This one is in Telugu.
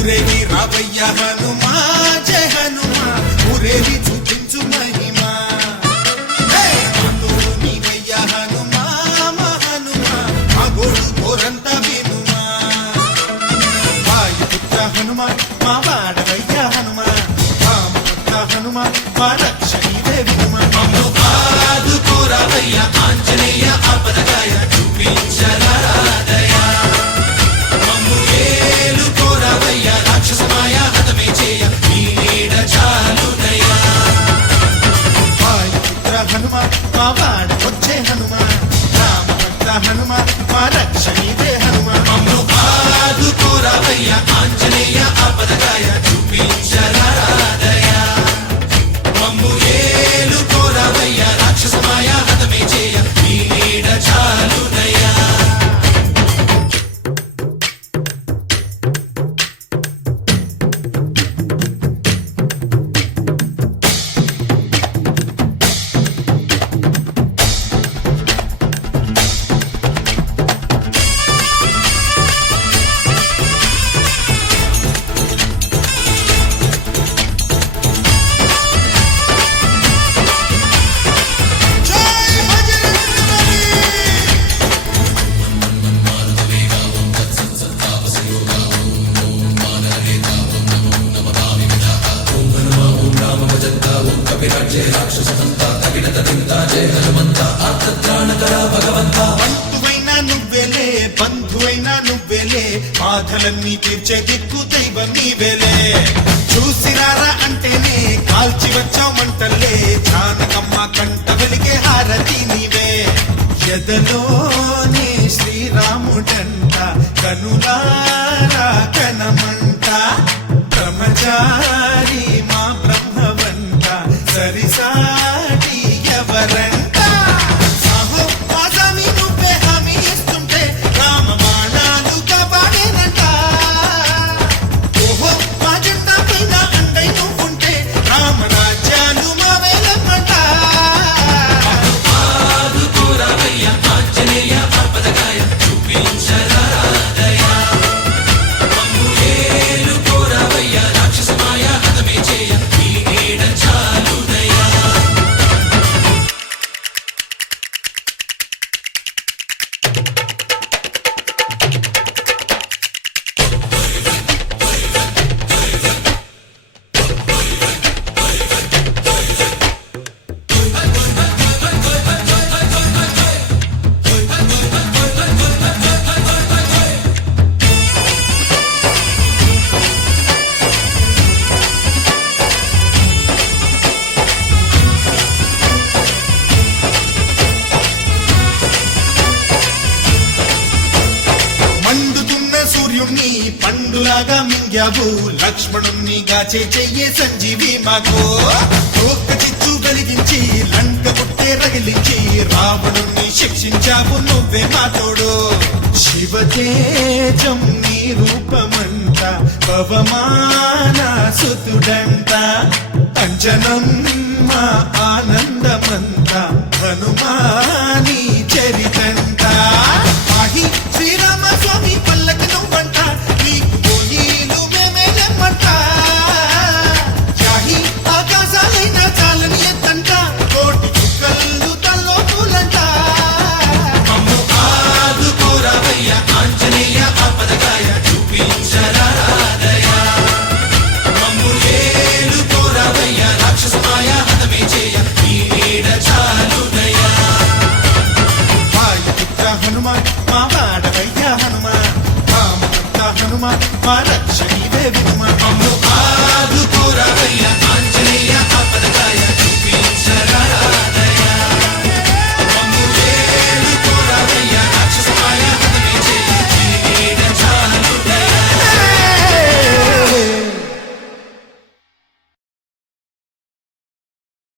ఊరేగి రావయ్య హనుమా జయ హనుమా. ఊరేగి చూపించు మహిమా. నీవయ్య హనుమా మా హనుమా. మా గోడు కోరంత వినుమా వాయుపుత్ర హనుమ మా వాడవయ్య హనుమ. రామపుత్ర హనుమ మా బంధువైనా నువ్వెలే బంధువైనా నువ్వెలే బాధలన్నీ తీర్చే దిక్కు దైవం నీవెలే చూసిరారా అంటేనే కాల్చి వచ్చామంటలే జానకమ్మ కంట వెలిగే హారతి నీవే. ఎదలోనే శ్రీరాముడంట కనులారా కనమంట బ్రహ్మచారి పండులాగా మింగావు. లక్ష్మణుణ్ణి గాచే చెయ్యే సంజీవి మాకు ఒక్క చిత్తు కలిగించి లంక పుట్టే రగిలించి రావణుణ్ణి శిక్షించావు నువ్వే మా తోడు. శివతేజం నీ రూపమంట పవమాన సుతుడంట అంజనం మా ఆనందమంత హనుమా హనుమ మా మాడవయ్య హనుమ మా మహంత హనుమ మా రక్ష నీవే వినుమ మమ్ము ఆదుకురవయ్య